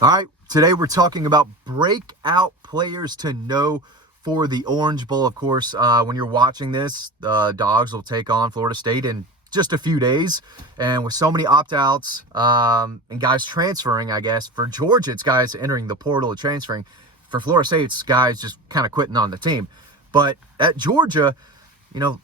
All right, today we're talking about breakout players to know for the Orange Bowl. Of course, when you're watching this, the Dogs will take on Florida State in just a few days. And with so many opt-outs and guys transferring, I guess, for Georgia, it's guys entering the portal and transferring. For Florida State, it's guys just kind of quitting on the team. But at Georgia, a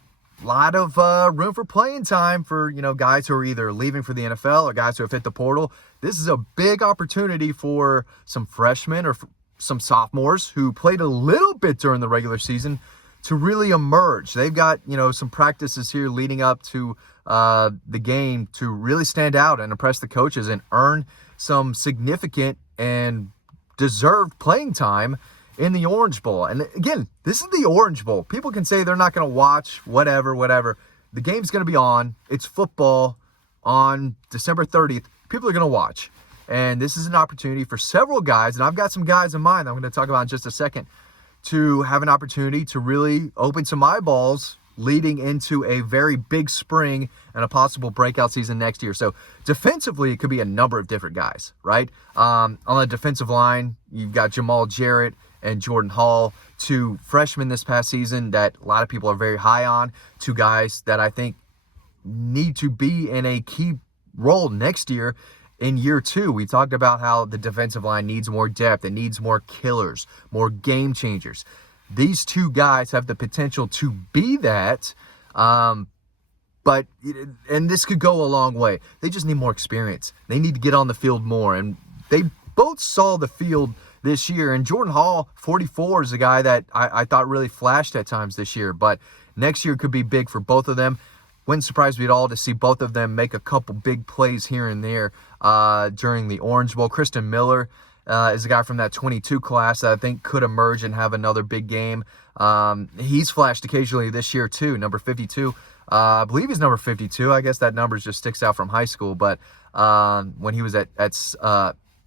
lot of room for playing time for, guys who are either leaving for the NFL or guys who have hit the portal. This is a big opportunity for some freshmen or some sophomores who played a little bit during the regular season to really emerge. They've got, some practices here leading up to the game to really stand out and impress the coaches and earn some significant and deserved playing time in the Orange Bowl. And again, this is the Orange Bowl. People can say they're not going to watch, whatever. The game's going to be on. It's football on December 30th. People are going to watch. And this is an opportunity for several guys, and I've got some guys in mind that I'm going to talk about in just a second, to have an opportunity to really open some eyeballs leading into a very big spring and a possible breakout season next year. So defensively, it could be a number of different guys, right? On the defensive line, you've got Jamal Jarrett and Jordan Hall, two freshmen this past season that a lot of people are very high on, two guys that I think need to be in a key role next year in year two. We talked about how the defensive line needs more depth. It needs more killers, more game changers. These two guys have the potential to be that, and this could go a long way. They just need more experience. They need to get on the field more, and they both saw the field this year. And Jordan Hall, 44, is a guy that I thought really flashed at times this year, but next year could be big for both of them. Wouldn't surprise me at all to see both of them make a couple big plays here and there during the Orange Bowl. Kristen Miller is a guy from that 22 class that I think could emerge and have another big game. He's flashed occasionally this year too, number 52. I believe he's number 52. I guess that number just sticks out from high school, but when he was at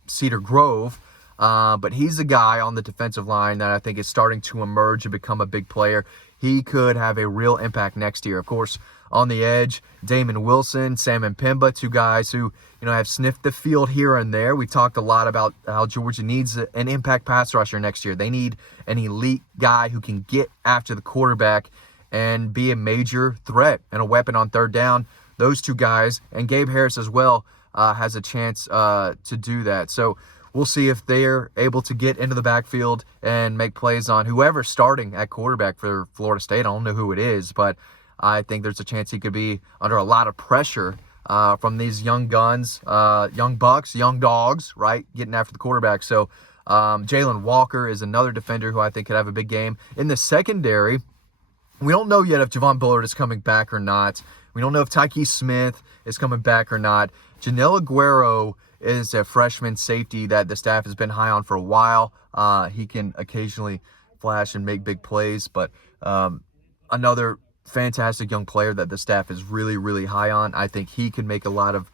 Cedar Grove. But he's a guy on the defensive line that I think is starting to emerge and become a big player. He could have a real impact next year. Of course, on the edge, Damon Wilson, Sam Mpemba, two guys who, have sniffed the field here and there. We talked a lot about how Georgia needs an impact pass rusher next year. They need an elite guy who can get after the quarterback and be a major threat and a weapon on third down. Those two guys, and Gabe Harris as well, has a chance to do that. So we'll see if they're able to get into the backfield and make plays on whoever's starting at quarterback for Florida State. I don't know who it is, but I think there's a chance he could be under a lot of pressure from these young guns, young bucks, young dogs, right, getting after the quarterback. So Jalen Walker is another defender who I think could have a big game. In the secondary, we don't know yet if Javon Bullard is coming back or not. We don't know if Tyke Smith is coming back or not. Janelle Aguero is a freshman safety that the staff has been high on for a while. He can occasionally flash and make big plays, but another fantastic young player that the staff is really, really high on. I think he can make a lot of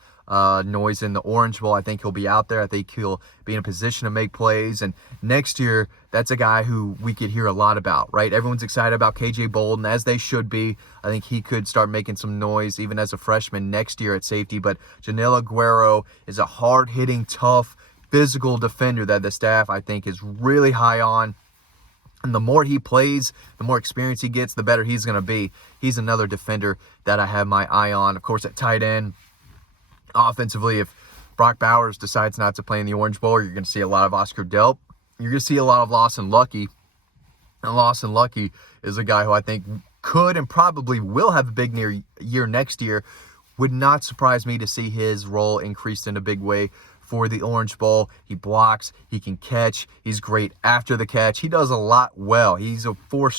noise in the Orange Bowl. I think he'll be out there. I think he'll be in a position to make plays. And next year, that's a guy who we could hear a lot about, right? Everyone's excited about KJ Bolden, as they should be. I think he could start making some noise even as a freshman next year at safety. But Janelle Aguero is a hard-hitting, tough, physical defender that the staff, I think, is really high on. And the more he plays, the more experience he gets, the better he's going to be. He's another defender that I have my eye on. Of course, at tight end, offensively, if Brock Bowers decides not to play in the Orange Bowl, you're going to see a lot of Oscar Delp. You're going to see a lot of Lawson Lucky. And Lawson Lucky is a guy who I think could and probably will have a big year next year. Would not surprise me to see his role increased in a big way for the Orange Bowl. He blocks, he can catch, he's great after the catch. He does a lot well. He's a former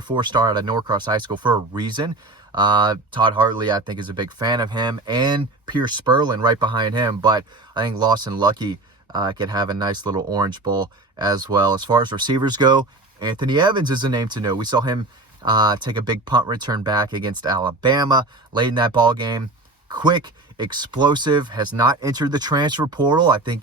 four-star out of Norcross High School for a reason. Todd Hartley, I think, is a big fan of him, and Pierce Sperlin right behind him. But I think Lawson Lucky could have a nice little Orange Bowl as well. As far as receivers go, Anthony Evans is a name to know. We saw him take a big punt return back against Alabama late in that ball game. Quick, explosive, has not entered the transfer portal. I think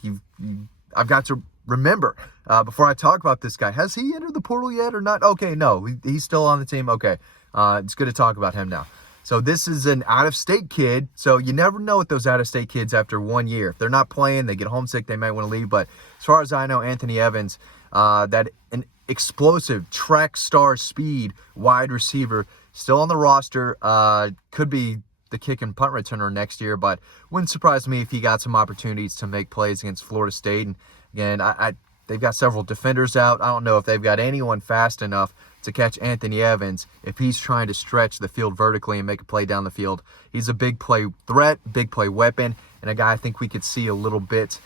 I've got to remember before I talk about this guy. Has he entered the portal yet or not? Okay, no, he's still on the team. Okay, it's good to talk about him now. So this is an out-of-state kid. So you never know with those out-of-state kids after 1 year. If they're not playing, they get homesick, they might want to leave. But as far as I know, Anthony Evans, that an explosive track star speed wide receiver, still on the roster, could be the kick and punt returner next year, but wouldn't surprise me if he got some opportunities to make plays against Florida State. And again, they've got several defenders out. I don't know if they've got anyone fast enough to catch Anthony Evans if he's trying to stretch the field vertically and make a play down the field. He's a big play threat, big play weapon, and a guy I think we could see a little bit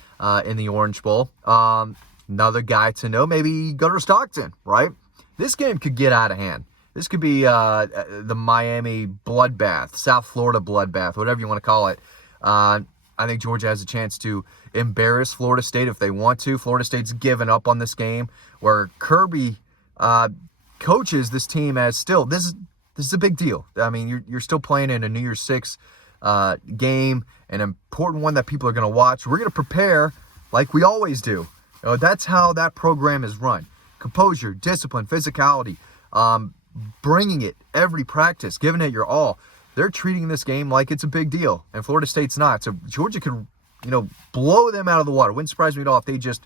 in the Orange Bowl. Another guy to know, maybe Gunnar Stockton, right? This game could get out of hand. This could be the Miami bloodbath, South Florida bloodbath, whatever you want to call it. I think Georgia has a chance to embarrass Florida State if they want to. Florida State's given up on this game, where Kirby coaches this team as still, this is a big deal. I mean, you're still playing in a New Year's Six game, an important one that people are going to watch. We're going to prepare like we always do. That's how that program is run. Composure, discipline, physicality, bringing it every practice, giving it your all. They're treating this game like it's a big deal, and Florida State's not. So Georgia could, blow them out of the water. Wouldn't surprise me at all if they just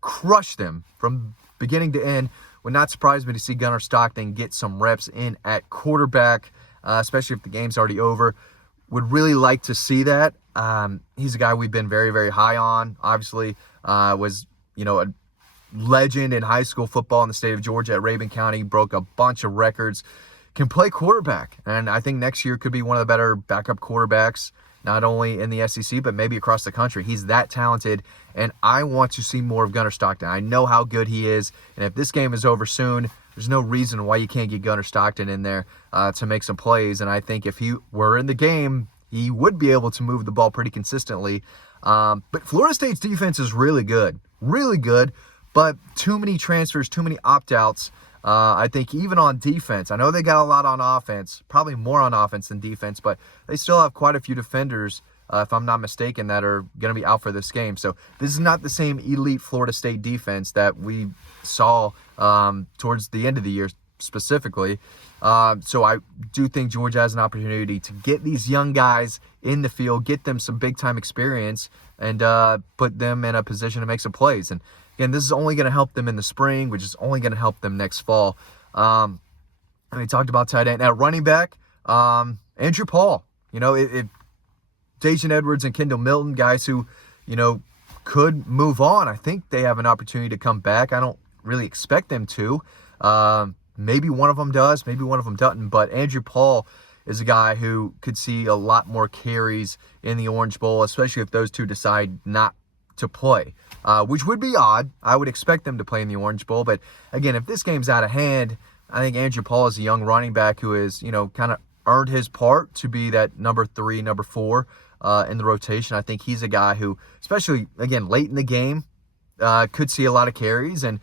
crush them from beginning to end. Would not surprise me to see Gunnar Stockton get some reps in at quarterback, especially if the game's already over. Would really like to see that. He's a guy we've been very, very high on. Obviously, was, a legend in high school football in the state of Georgia at Rabun County, broke a bunch of records, can play quarterback. And I think next year could be one of the better backup quarterbacks, not only in the SEC, but maybe across the country. He's that talented, and I want to see more of Gunnar Stockton. I know how good he is, and if this game is over soon, there's no reason why you can't get Gunnar Stockton in there to make some plays. And I think if he were in the game, he would be able to move the ball pretty consistently. But Florida State's defense is really good, but too many transfers, too many opt-outs. I think even on defense, I know they got a lot on offense, probably more on offense than defense, but they still have quite a few defenders, if I'm not mistaken, that are going to be out for this game. So this is not the same elite Florida State defense that we saw towards the end of the year specifically. So I do think Georgia has an opportunity to get these young guys in the field, get them some big-time experience, and put them in a position to make some plays. And again, this is only going to help them in the spring, which is only going to help them next fall. We talked about tight end. Now, running back, Andrew Paul. Dajan Edwards and Kendall Milton, guys who, could move on. I think they have an opportunity to come back. I don't really expect them to. Maybe one of them does, maybe one of them doesn't. But Andrew Paul is a guy who could see a lot more carries in the Orange Bowl, especially if those two decide not to play, which would be odd. I would expect them to play in the Orange Bowl. But again, if this game's out of hand, I think Andrew Paul is a young running back who is, kind of earned his part to be that number 3, number 4 in the rotation. I think he's a guy who, especially, again, late in the game, could see a lot of carries and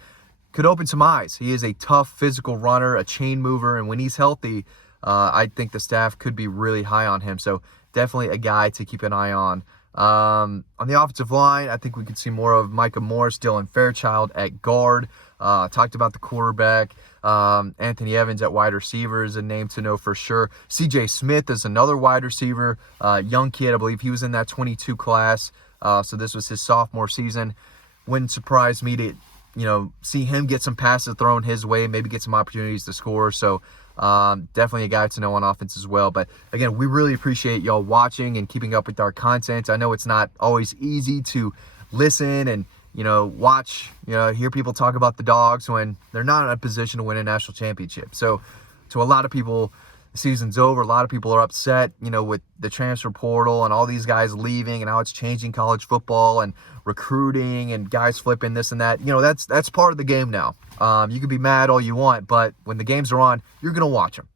could open some eyes. He is a tough physical runner, a chain mover, and when he's healthy, I think the staff could be really high on him. So definitely a guy to keep an eye on. On the offensive line, I think we could see more of Micah Morris, Dylan Fairchild at guard. Talked about the quarterback. Anthony Evans at wide receiver is a name to know for sure. CJ Smith is another wide receiver, young kid. I believe he was in that 22 class. So this was his sophomore season. Wouldn't surprise me to, see him get some passes thrown his way, maybe get some opportunities to score. So definitely a guy to know on offense as well. But again, we really appreciate y'all watching and keeping up with our content. I know it's not always easy to listen and, watch, hear people talk about the Dogs when they're not in a position to win a national championship. So to a lot of people, the season's over. A lot of people are upset, with the transfer portal and all these guys leaving and how it's changing college football and recruiting and guys flipping this and that. That's part of the game now. You can be mad all you want, but when the games are on, you're going to watch them.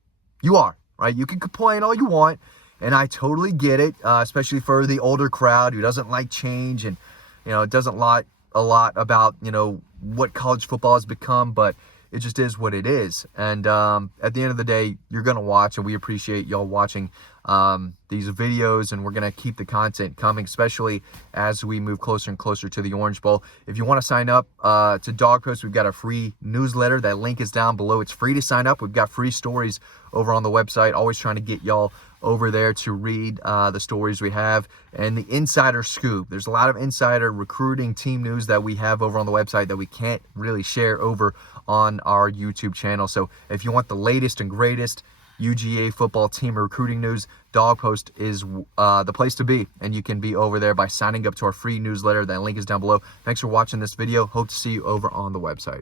You are, right? You can complain all you want, and I totally get it, especially for the older crowd who doesn't like change and, doesn't like a lot about, what college football has become. But it just is what it is. And at the end of the day, you're going to watch, and we appreciate y'all watching these videos, and we're going to keep the content coming, especially as we move closer and closer to the Orange Bowl. If you want to sign up to Dawg Post, we've got a free newsletter. That link is down below. It's free to sign up. We've got free stories over on the website. Always trying to get y'all over there to read the stories we have and the insider scoop. There's a lot of insider recruiting team news that we have over on the website that we can't really share over on our YouTube channel. So if you want the latest and greatest UGA football team recruiting news, Dawg Post is the place to be, and you can be over there by signing up to our free newsletter. That link is down below. Thanks for watching this video. Hope to see you over on the website.